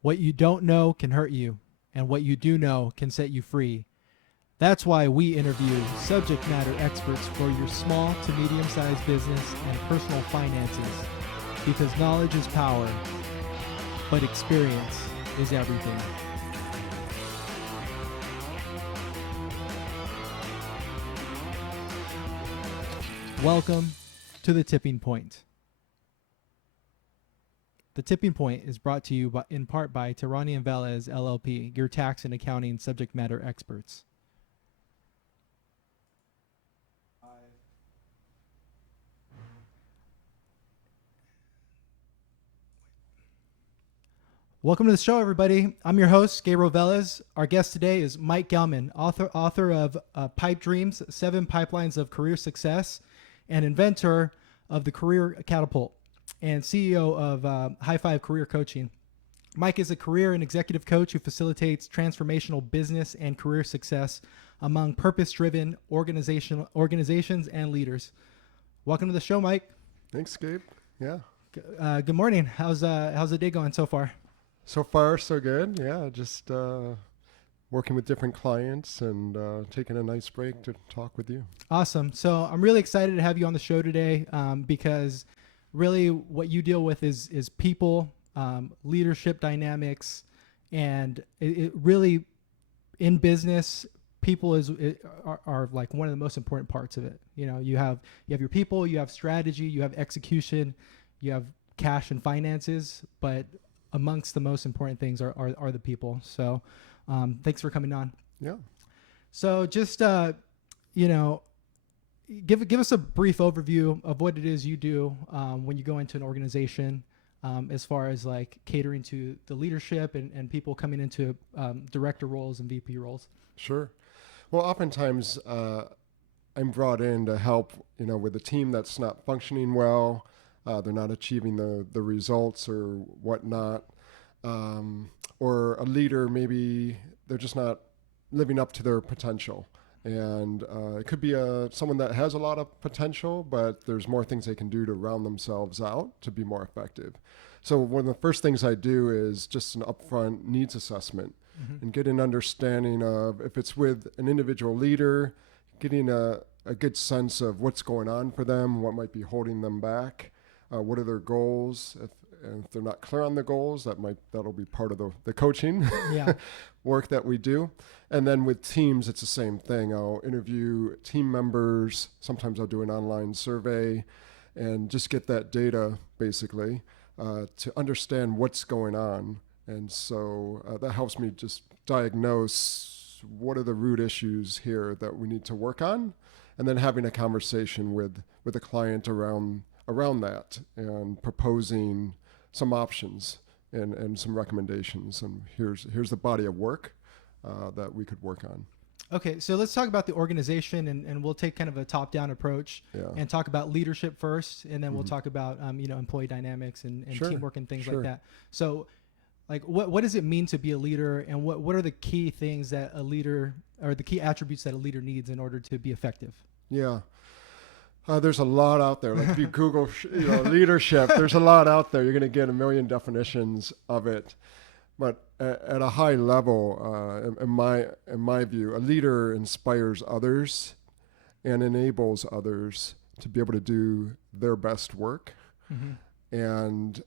What you don't know can hurt you, and what you do know can set you free. That's why we interview subject matter experts for your small to medium sized business and personal finances. Because knowledge is power, but experience is everything. Welcome to The Tipping Point. The Tipping Point is brought to you in part by Tirani and Velez LLP, your tax and accounting subject matter experts. Welcome to the show, everybody. I'm your host, Gabriel Velez. Our guest today is Mike Gellman, author of Pipe Dreams, 7 Pipelines of Career Success, and inventor of the Career Catapult, and CEO of High Five Career Coaching. Mike is a career and executive coach who facilitates transformational business and career success among purpose-driven organizations and leaders. Welcome to the show, Mike. Thanks, Gabe. Yeah. Good morning. How's the day going so far? So far, so good. Yeah, just working with different clients and taking a nice break to talk with you. Awesome. So I'm really excited to have you on the show today because really what you deal with is people, leadership dynamics, and it really in business, people are like one of the most important parts of it. You know, you have your people, you have strategy, you have execution, you have cash and finances, but amongst the most important things are the people. So thanks for coming on. Yeah. So just, give us a brief overview of what it is you do when you go into an organization as far as like catering to the leadership and people coming into director roles and VP roles. Sure. Well, oftentimes I'm brought in to help, with a team that's not functioning well. They're not achieving the results or whatnot. Or a leader, maybe they're just not living up to their potential. And it could be someone that has a lot of potential, but there's more things they can do to round themselves out to be more effective. So one of the first things I do is just an upfront needs assessment and get an understanding of, if it's with an individual leader, getting a good sense of what's going on for them, what might be holding them back. What are their goals? If they're not clear on the goals, that'll be part of the coaching work that we do. And then with teams, it's the same thing. I'll interview team members. Sometimes I'll do an online survey and just get that data basically to understand what's going on. And so that helps me just diagnose what are the root issues here that we need to work on, and then having a conversation with a client around that and proposing some options and some recommendations. And here's the body of work that we could work on. Okay, so let's talk about the organization, and we'll take kind of a top-down approach and talk about leadership first, and then we'll talk about employee dynamics and teamwork and things like that. So, like, what does it mean to be a leader, and what are the key things that a leader, or the key attributes that a leader needs in order to be effective? Yeah. There's a lot out there. Like if you Google leadership, there's a lot out there. You're going to get a million definitions of it. But at a high level, in my view, a leader inspires others and enables others to be able to do their best work. Mm-hmm. And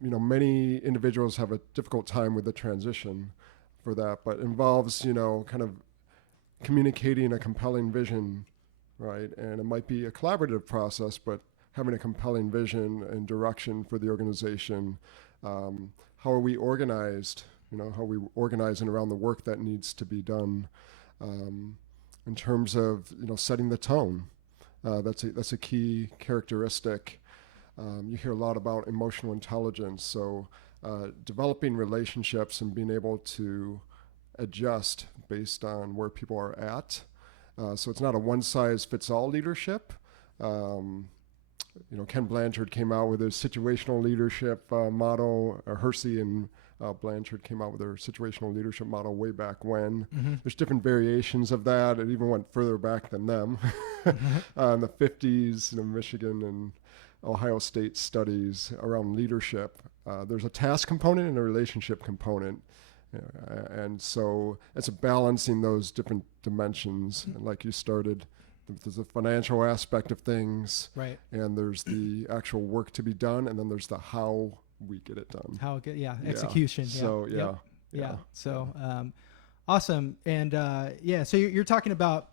many individuals have a difficult time with the transition for that, but involves kind of communicating a compelling vision. Right, and it might be a collaborative process, but having a compelling vision and direction for the organization. How are we organized? How are we organizing around the work that needs to be done? In terms of setting the tone, that's a key characteristic. You hear a lot about emotional intelligence, so developing relationships and being able to adjust based on where people are at. So it's not a one-size-fits-all leadership. Ken Blanchard came out with a situational leadership model. Hersey and Blanchard came out with their situational leadership model way back when. Mm-hmm. There's different variations of that. It even went further back than them in the 50s, Michigan and Ohio State studies around leadership. There's a task component and a relationship component. And so it's balancing those different dimensions. And like you started, there's a financial aspect of things, Right. and there's the actual work to be done, and then there's the how we get it done. How it get, execution. Yeah. So, Yep. Yeah. So, awesome. And, so you're talking about,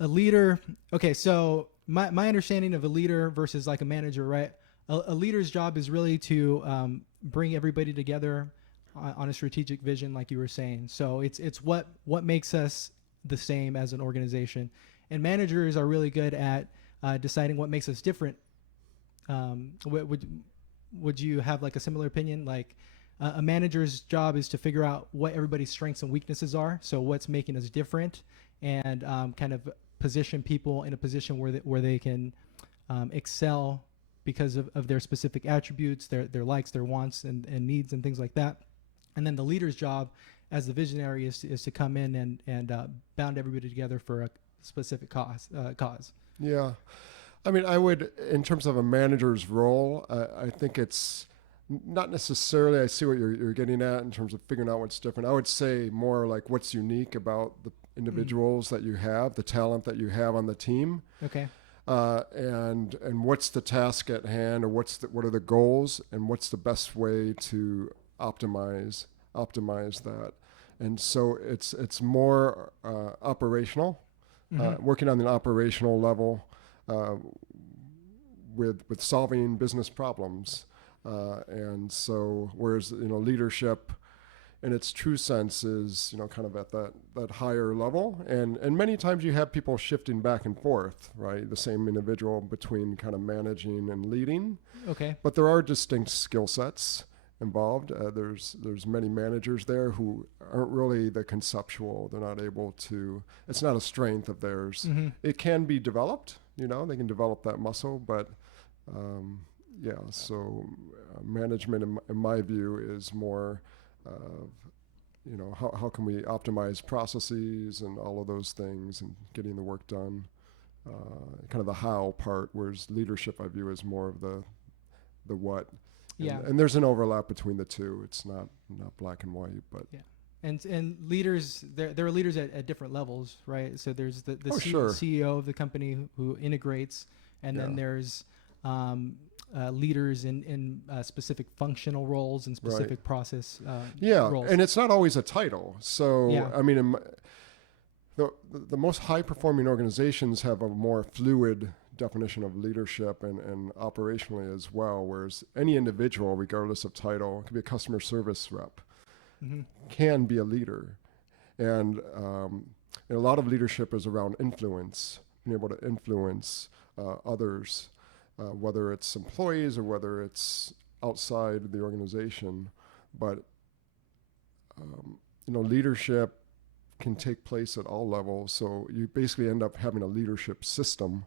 a leader. Okay. So my understanding of a leader versus like a manager, right? A leader's job is really to, bring everybody together on a strategic vision, like you were saying. So it's what makes us the same as an organization, and managers are really good at deciding what makes us different. Would you have like a similar opinion? Like a manager's job is to figure out what everybody's strengths and weaknesses are. So what's making us different, and kind of position people in a position where they can excel because of their specific attributes, their likes, their wants, and needs, and things like that. And then the leader's job as the visionary is to come in and bound everybody together for a specific cause. Yeah. I mean, I would, in terms of a manager's role, I think it's not necessarily, I see what you're getting at in terms of figuring out what's different. I would say more like what's unique about the individuals that you have, the talent that you have on the team. Okay. And what's the task at hand, or what are the goals, and what's the best way to optimize that. And so it's more operational, working on the operational level, with solving business problems. And so, whereas, leadership in its true sense is, kind of at that higher level. And many times you have people shifting back and forth, right? The same individual between kind of managing and leading. Okay. But there are distinct skill sets involved. There's many managers there who aren't really the conceptual. They're not able to, it's not a strength of theirs. Mm-hmm. It can be developed, they can develop that muscle, but so management in my view is more how can we optimize processes and all of those things and getting the work done, kind of the how part, whereas leadership I view as more of the what. And there's an overlap between the two. It's not black and white, but and leaders, there are leaders at different levels, right? So there's the sure. CEO of the company who integrates, and then there's leaders in specific functional roles and specific process roles. And it's not always a title. So I mean, the most high performing organizations have a more fluid definition of leadership and operationally as well, whereas any individual, regardless of title, could be a customer service rep, can be a leader. And a lot of leadership is around influence, being able to influence others, whether it's employees or whether it's outside the organization. But leadership can take place at all levels. So you basically end up having a leadership system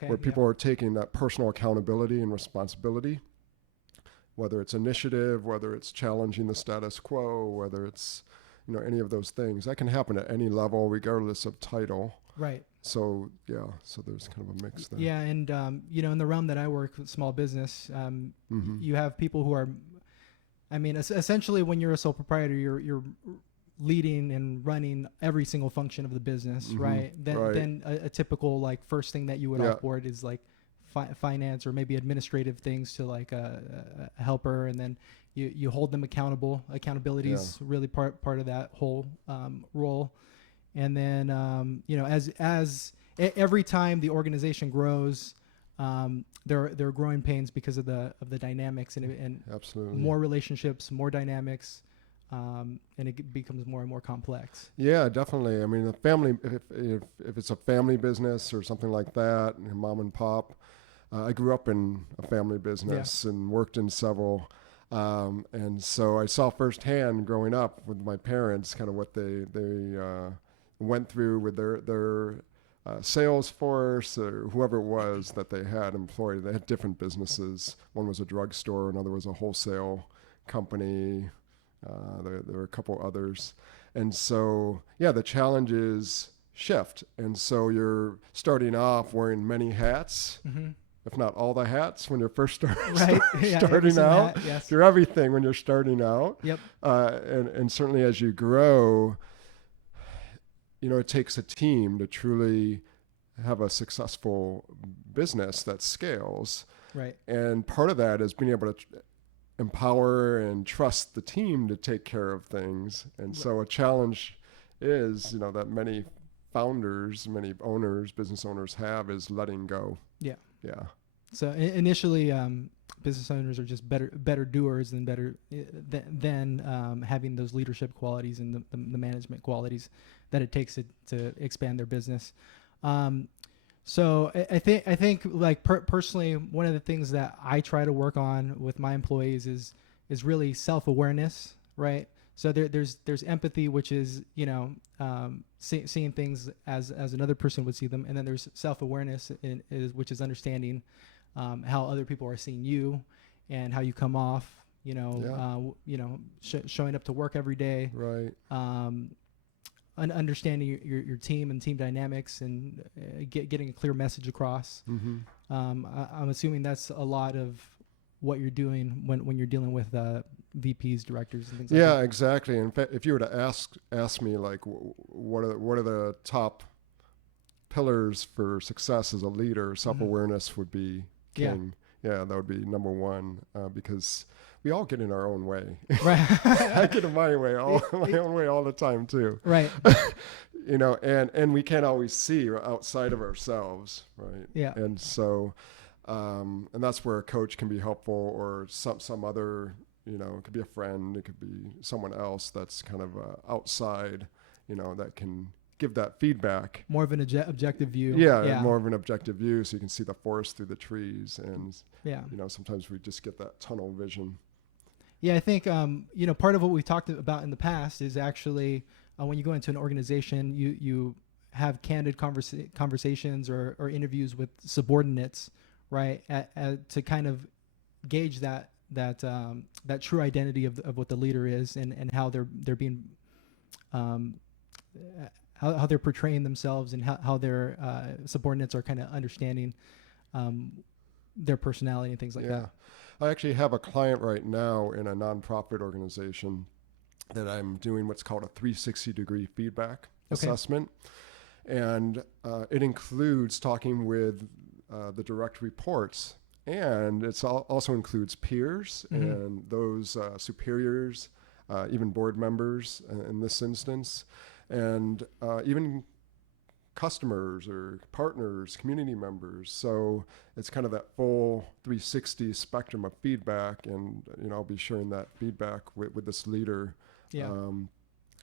where people are taking that personal accountability and responsibility, whether it's initiative, whether it's challenging the status quo, whether it's, any of those things. That can happen at any level, regardless of title. Right. So, so there's kind of a mix there. Yeah, and, in the realm that I work with, small business, you have people who are, essentially when you're a sole proprietor, you're leading and running every single function of the business, right? Then a typical like first thing that you would offboard is like finance or maybe administrative things to like a helper, and then you hold them accountable. Accountability is really part of that whole role. And then as every time the organization grows, there are growing pains because of the dynamics and absolutely more relationships, more dynamics. And it becomes more and more complex. Yeah, definitely. I mean, the family, if it's a family business or something like that, mom and pop, I grew up in a family business and worked in several. And so I saw firsthand growing up with my parents kind of what they went through with their sales force or whoever it was that they had employed. They had different businesses. One was a drugstore, another was a wholesale company. There were a couple others. And so, the challenges shift. And so you're starting off wearing many hats if not all the hats when you're first Right. Yeah, every starting single out. hat, yes. You're everything when you're starting out. Yep. And certainly as you grow, it takes a team to truly have a successful business that scales. Right. And part of that is being able to empower and trust the team to take care of things. And so a challenge is, that many founders, many owners, business owners have, is letting go. Yeah. Yeah. So initially, business owners are just better doers than having those leadership qualities and the management qualities that it takes to expand their business. So I think like personally, one of the things that I try to work on with my employees is really self-awareness, right? So there's empathy, which is seeing things as another person would see them, and then there's self-awareness, which is understanding how other people are seeing you and how you come off. Showing up to work every day, right? Understanding your team and team dynamics, and getting a clear message across. Mm-hmm. I'm assuming that's a lot of what you're doing when you're dealing with VPs, directors, and things like that. Yeah, exactly. In fact, if you were to ask me, like, what are the top pillars for success as a leader, self-awareness would be king. Yeah, that would be number one, because we all get in our own way. Right. I get in my own way all the time too. Right. And we can't always see outside of ourselves, right? Yeah. And so, and that's where a coach can be helpful, or some other, it could be a friend, it could be someone else that's kind of outside, that can give that feedback. More of an objective view. Yeah, more of an objective view, so you can see the forest through the trees. And sometimes we just get that tunnel vision. Yeah, I think part of what we talked about in the past is actually when you go into an organization, you have candid conversations or interviews with subordinates, right? To kind of gauge that true identity of what the leader is, and how they're being how they're portraying themselves, and how their subordinates are kind of understanding their personality and things like that. I actually have a client right now in a nonprofit organization that I'm doing what's called a 360-degree feedback assessment. And it includes talking with the direct reports, and it also includes peers and those superiors, even board members in this instance, and even customers or partners, community members. So it's kind of that full 360 spectrum of feedback, and I'll be sharing that feedback with this leader in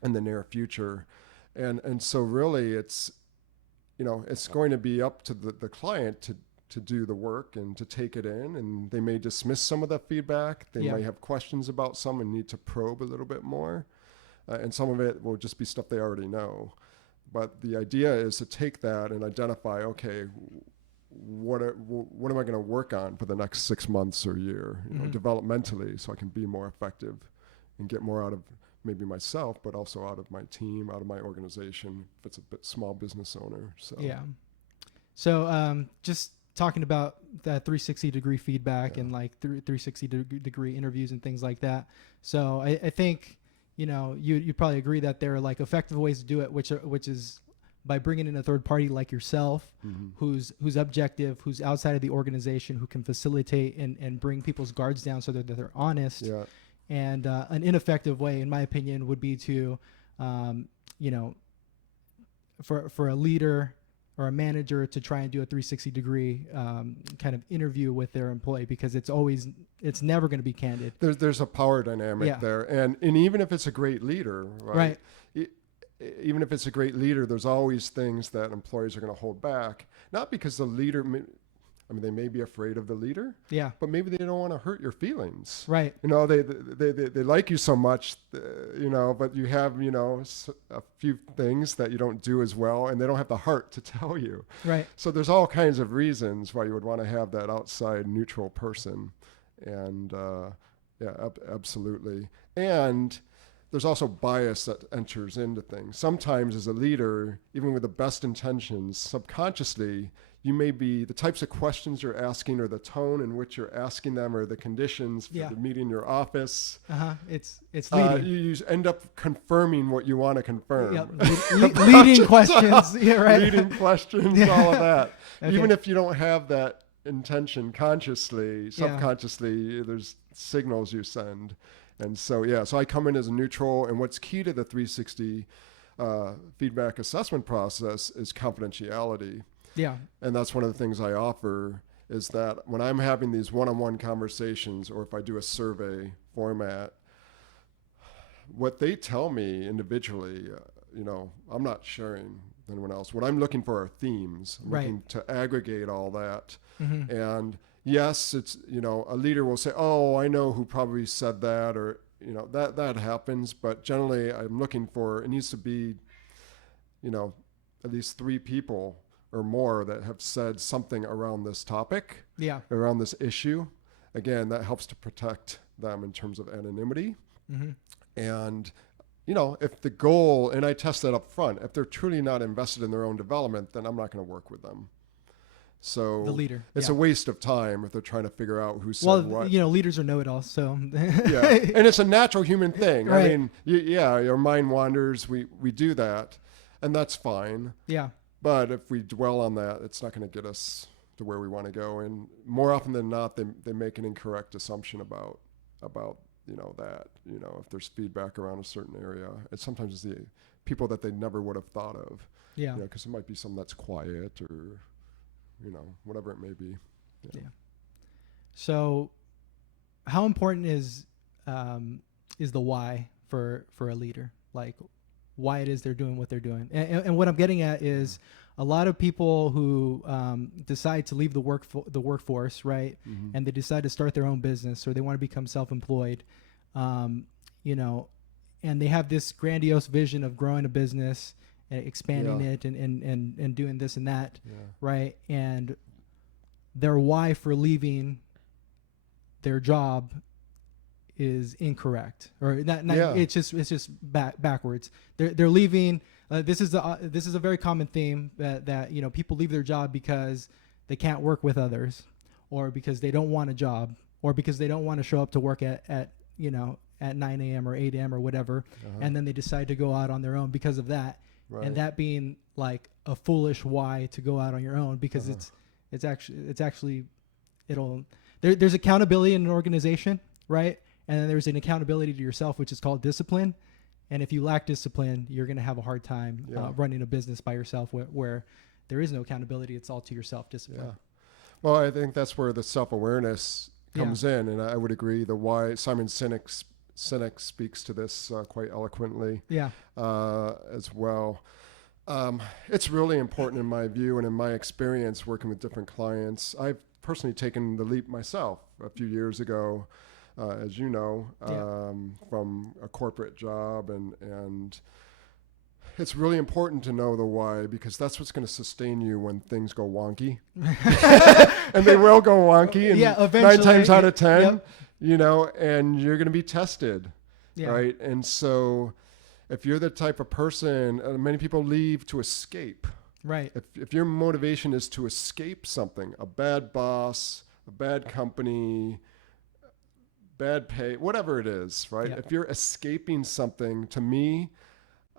the near future. And so really it's it's going to be up to the client to do the work and to take it in, and they may dismiss some of that feedback. They may have questions about some and need to probe a little bit more, and some of it will just be stuff they already know. But the idea is to take that and identify, okay, what am I going to work on for the next 6 months or year, developmentally, so I can be more effective and get more out of maybe myself, but also out of my team, out of my organization, if it's a small business owner. So just talking about that 360-degree feedback and like 360-degree interviews and things like that. So I think you probably agree that there are like effective ways to do it, which is by bringing in a third party like yourself, who's objective, who's outside of the organization, who can facilitate and bring people's guards down so that they're honest. Yeah. And an ineffective way, in my opinion, would be to, for a leader or a manager to try and do a 360-degree kind of interview with their employee, because it's never going to be candid. There's a power dynamic there, and even if it's a great leader, right? Even if it's a great leader, there's always things that employees are going to hold back, not because the leader. They may be afraid of the leader, but maybe they don't want to hurt your feelings. Right. They like you so much, but you have, a few things that you don't do as well, and they don't have the heart to tell you. Right. So there's all kinds of reasons why you would want to have that outside neutral person. And absolutely. And there's also bias that enters into things. Sometimes as a leader, even with the best intentions, subconsciously, you may be, the types of questions you're asking or the tone in which you're asking them or the conditions for the meeting in your office. It's leading. You end up confirming what you want to confirm. Yep. Leading questions. Yeah, right. Leading questions, Yeah. all of that. Okay. Even if you don't have that intention consciously, subconsciously, there's signals you send. And so, so I come in as a neutral. And what's key to the 360 feedback assessment process is confidentiality. Yeah. And that's one of the things I offer, is that when I'm having these one-on-one conversations, or if I do a survey format, what they tell me individually, I'm not sharing with anyone else. What I'm looking for are themes. I'm looking to aggregate all that. Mm-hmm. And yes, it's, a leader will say, oh, I know who probably said that, or, that happens. But generally I'm looking for, it needs to be, at least 3 people or more that have said something around this topic, around this issue. Again, that helps to protect them in terms of anonymity. Mm-hmm. And, if the goal, and I test that up front, if they're truly not invested in their own development, then I'm not going to work with them. So the leader, it's a waste of time if they're trying to figure out who said what. Leaders are know-it-alls, so. And it's a natural human thing. Right. I mean, your mind wanders. We do that, and that's fine. Yeah. But if we dwell on that, it's not going to get us to where we want to go. And more often than not, they make an incorrect assumption about that. If there's feedback around a certain area, it's sometimes the people that they never would have thought of. Yeah. Because it might be something that's quiet or, whatever it may be. Yeah. So, how important is the why for a leader? Like, why it is they're doing what they're doing. And what I'm getting at is a lot of people who decide to leave the workforce, right? Mm-hmm. And they decide to start their own business, or they want to become self-employed, and they have this grandiose vision of growing a business and expanding it and doing this and that, right? And their why for leaving their job is incorrect, or not. It's just backwards. They're leaving. This is a very common theme that people leave their job because they can't work with others, or because they don't want a job, or because they don't want to show up to work at 9 a.m. or 8 a.m. or whatever, and then they decide to go out on their own because of that, and that being like a foolish why to go out on your own, because it's actually there's accountability in an organization, right? And then there's an accountability to yourself, which is called discipline. And if you lack discipline, you're going to have a hard time running a business by yourself, where there is no accountability. It's all to yourself discipline. Yeah. Well, I think that's where the self-awareness comes in. And I would agree the why. Simon Sinek speaks to this quite eloquently as well. It's really important in my view and in my experience working with different clients. I've personally taken the leap myself a few years ago, as you know, from a corporate job, and it's really important to know the why, because that's what's going to sustain you when things go wonky. And they will go wonky, and eventually, 9 times out of 10, and you're going to be tested, right? And so if you're the type of person, many people leave to escape. Right. If your motivation is to escape something, a bad boss, a bad company, bad pay, whatever it is, right? If you're escaping something, to me,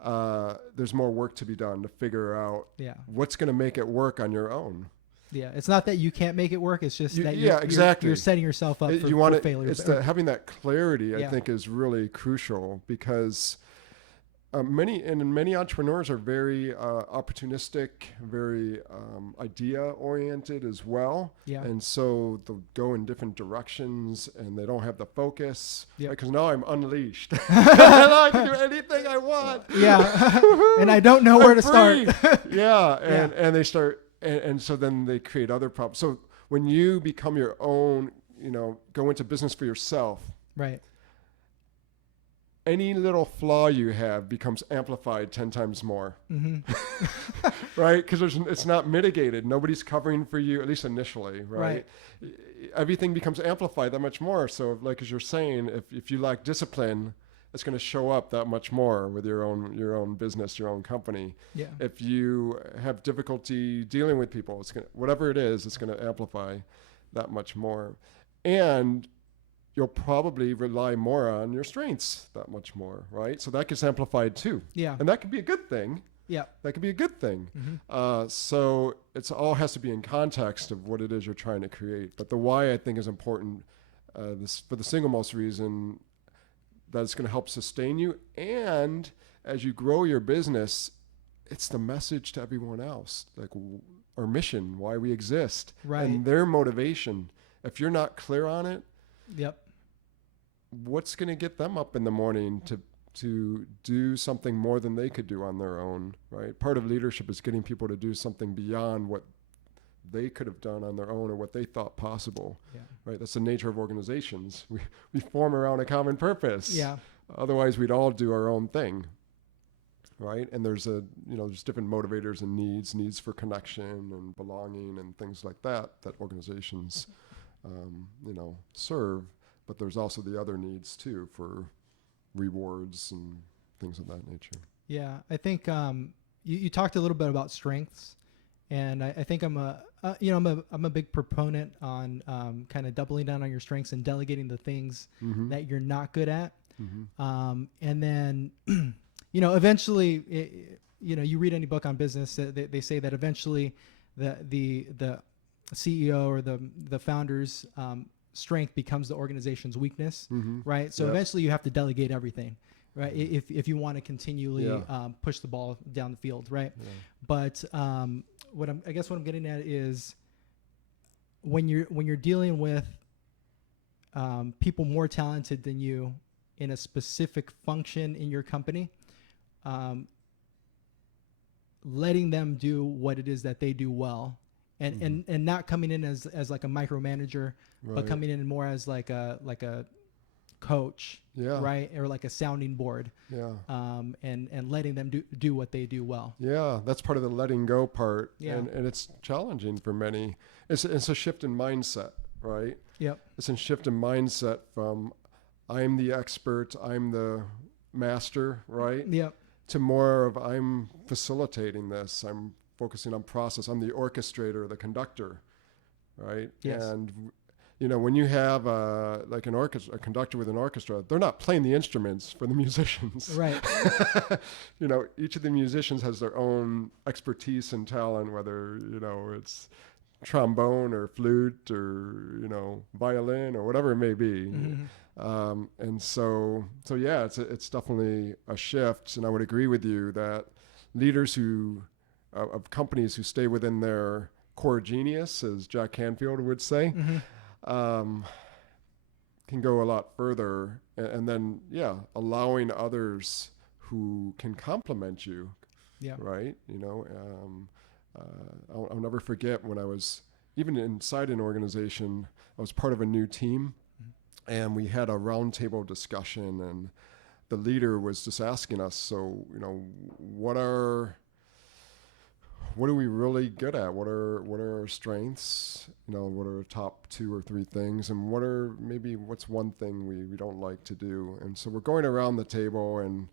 there's more work to be done to figure out what's going to make it work on your own. Yeah, it's not that you can't make it work. It's just that you're setting yourself up for failure. Having that clarity, I think, is really crucial, because many entrepreneurs are very opportunistic, very idea-oriented as well. Yeah. And so they'll go in different directions, and they don't have the focus. Yeah. Because now I'm unleashed. Now I can do anything I want. Yeah. And I don't know where to start. And they start, and so then they create other problems. So when you become your own, go into business for yourself. Right. Any little flaw you have becomes amplified 10 times more, right? Because it's not mitigated. Nobody's covering for you, at least initially, right? Everything becomes amplified that much more. So, like as you're saying, if you lack discipline, it's going to show up that much more with your own business, your own company. Yeah. If you have difficulty dealing with people, whatever it is, it's going to amplify that much more. And you'll probably rely more on your strengths that much more, right? So that gets amplified too. Yeah. And that could be a good thing. Yeah. That could be a good thing. Mm-hmm. So it's all has to be in context of what it is you're trying to create. But the why, I think, is important for the single most reason that it's going to help sustain you. And as you grow your business, it's the message to everyone else, like our mission, why we exist, Right. and their motivation. If you're not clear on it, Yep. what's going to get them up in the morning to do something more than they could do on their own, right? Part of leadership is getting people to do something beyond what they could have done on their own or what they thought possible, right? That's the nature of organizations. We form around a common purpose. Yeah. Otherwise, we'd all do our own thing, right? And there's there's different motivators and needs for connection and belonging and things like that organizations, serve. But there's also the other needs too for rewards and things of that nature. Yeah, I think you talked a little bit about strengths, and I think I'm a big proponent on kind of doubling down on your strengths and delegating the things that you're not good at, and then eventually you read any book on business, they say that eventually the CEO or the founder's strength becomes the organization's weakness, right? So eventually you have to delegate everything, right? If you want to continually push the ball down the field, right? Yeah. But what I'm getting at is when you're dealing with people more talented than you in a specific function in your company, letting them do what it is that they do well. And not coming in as like a micromanager, but coming in more as like a coach, right, or like a sounding board, and letting them do what they do well. Yeah, that's part of the letting go part, and it's challenging for many. It's a shift in mindset, right? Yep. It's a shift in mindset from I'm the expert, I'm the master, right? Yep. To more of I'm facilitating this, I'm focusing on process. I'm the orchestrator, the conductor, right? Yes. And when you have a conductor with an orchestra, they're not playing the instruments for the musicians, right? Each of the musicians has their own expertise and talent, whether it's trombone or flute or violin or whatever it may be. And so it's definitely a shift. And I would agree with you that leaders of companies who stay within their core genius, as Jack Canfield would say, can go a lot further. And then, allowing others who can complement you, right? I'll never forget when I was, even inside an organization, I was part of a new team, and we had a roundtable discussion, and the leader was just asking us, so, what are we really good at? What are our strengths? What are our top 2 or 3 things? And what's one thing we don't like to do? And so we're going around the table, and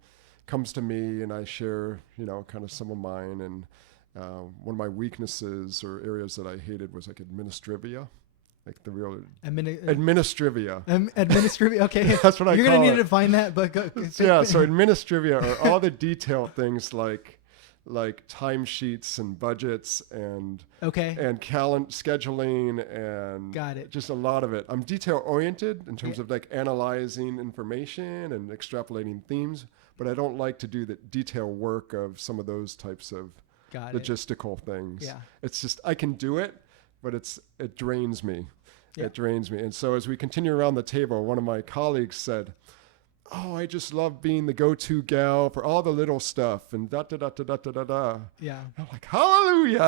comes to me, and I share, kind of some of mine. And one of my weaknesses or areas that I hated was like administrivia. Like the real administrivia. Administrivia. Okay, that's what I call it. You're gonna need to find that, but go. Yeah. So administrivia are all the detailed things like timesheets and budgets and scheduling and got it. Just a lot of it. I'm detail oriented in terms of like analyzing information and extrapolating themes, but I don't like to do the detail work of some of those types of logistical things. Yeah. It's just I can do it, but it drains me. Yeah. It drains me. And so as we continue around the table, one of my colleagues said, "Oh, I just love being the go-to gal for all the little stuff and da da da da da da da." Yeah, I'm like, hallelujah.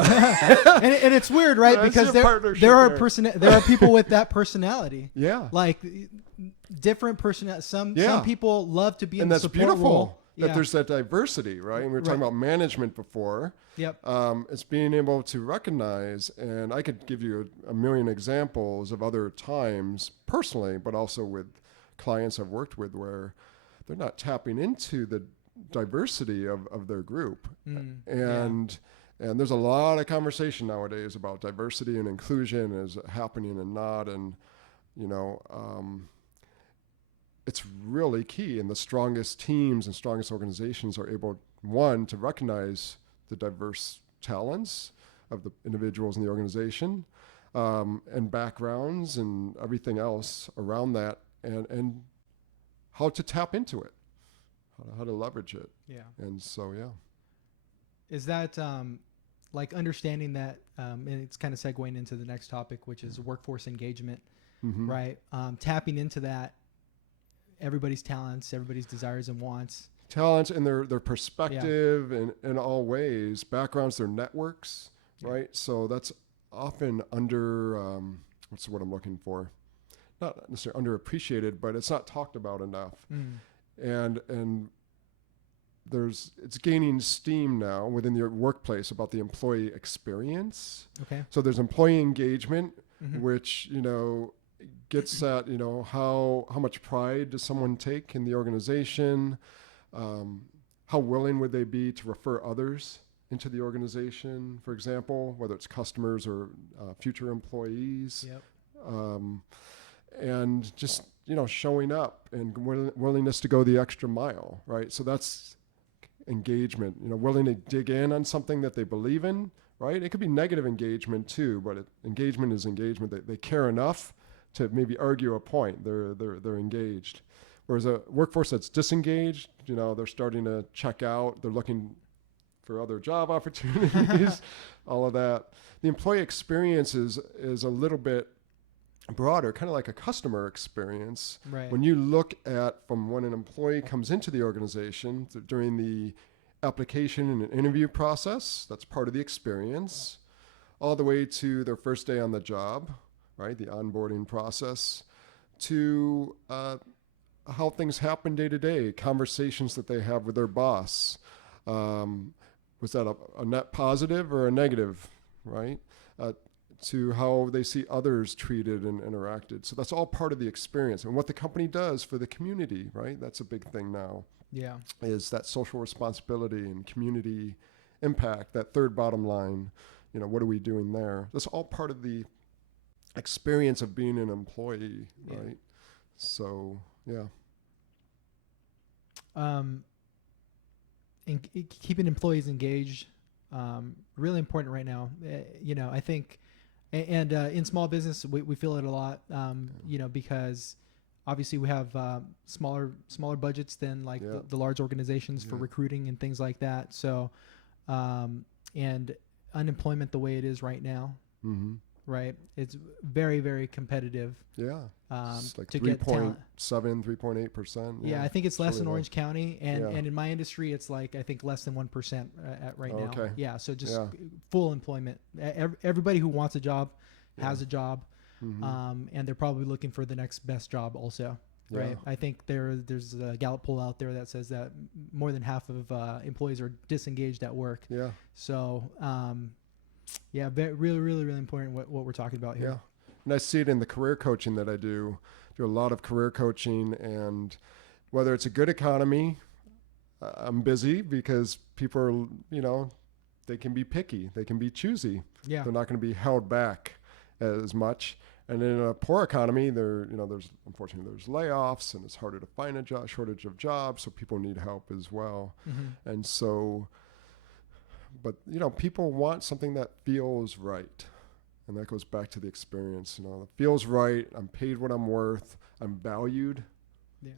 and it's weird, right? Because there are people with that personality. Yeah, like different personality. Some people love to be in the support beautiful role. That there's that diversity, right? And we were talking about management before. Yep. It's being able to recognize, and I could give you a million examples of other times personally, but also with clients I've worked with where they're not tapping into the diversity of their group. And there's a lot of conversation nowadays about diversity and inclusion, is it happening and not, and it's really key. And the strongest teams and strongest organizations are able, one, to recognize the diverse talents of the individuals in the organization, and backgrounds and everything else around that, and how to tap into it, how to leverage it. Yeah. And so, yeah. Is that like understanding that, and it's kind of segueing into the next topic, which is workforce engagement, right? Tapping into that, everybody's talents, everybody's desires and wants. Talents and their perspective in all ways, backgrounds, their networks, right? So that's often under, what's the word I'm looking for? Not necessarily underappreciated, but it's not talked about enough. And it's gaining steam now within your workplace about the employee experience. Okay. So there's employee engagement, which, gets at, how much pride does someone take in the organization? How willing would they be to refer others into the organization, for example, whether it's customers or future employees? And just, showing up and willingness to go the extra mile, right? So that's engagement, willing to dig in on something that they believe in, right? It could be negative engagement too, but engagement is engagement. They care enough to maybe argue a point. They're engaged. Whereas a workforce that's disengaged, they're starting to check out. They're looking for other job opportunities, all of that. The employee experience is a little bit broader, kind of like a customer experience. Right. When you look at from when an employee comes into the organization during the application and interview process, that's part of the experience, all the way to their first day on the job, right? The onboarding process, to how things happen day to day, conversations that they have with their boss. Was that a net positive or a negative, right? To how they see others treated and interacted. So that's all part of the experience. And what the company does for the community, right? That's a big thing now. Yeah. Is that social responsibility and community impact, that third bottom line, what are we doing there? That's all part of the experience of being an employee, right? So, yeah. Keeping employees engaged, really important right now. I think, and in small business, we feel it a lot, because obviously we have smaller budgets than like the large organizations for recruiting and things like that. So, and unemployment the way it is right now, right? It's very, very competitive. Yeah. It's like to get talent. 3.8%. Yeah, I think it's less in Orange County, and in my industry, it's like I think less than 1% at right now. Okay. Yeah, so just full employment. Everybody who wants a job has a job, and they're probably looking for the next best job also. Right. I think there's a Gallup poll out there that says that more than half of employees are disengaged at work. Yeah. So, really, really, really important what we're talking about here. Yeah. And I see it in the career coaching that I do a lot of career coaching, and whether it's a good economy, I'm busy because people are, they can be picky, they can be choosy. Yeah. They're not going to be held back as much. And in a poor economy, unfortunately there's layoffs, and it's harder to find a job, shortage of jobs, so people need help as well. And so, but people want something that feels right. And that goes back to the experience, it feels right. I'm paid what I'm worth. I'm valued. Yeah.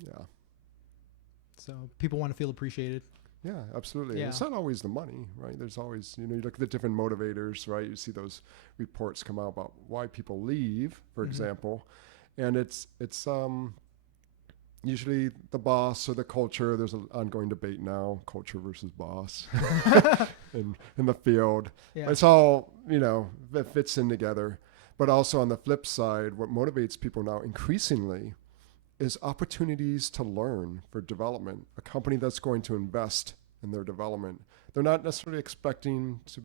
Yeah. So people want to feel appreciated. Yeah, absolutely. Yeah. It's not always the money, right? There's always, you look at the different motivators, right? You see those reports come out about why people leave, for example. And it's usually the boss or the culture. There's an ongoing debate now, culture versus boss in the field. Yeah. It's all, it fits in together. But also on the flip side, what motivates people now increasingly is opportunities to learn for development, a company that's going to invest in their development. They're not necessarily expecting to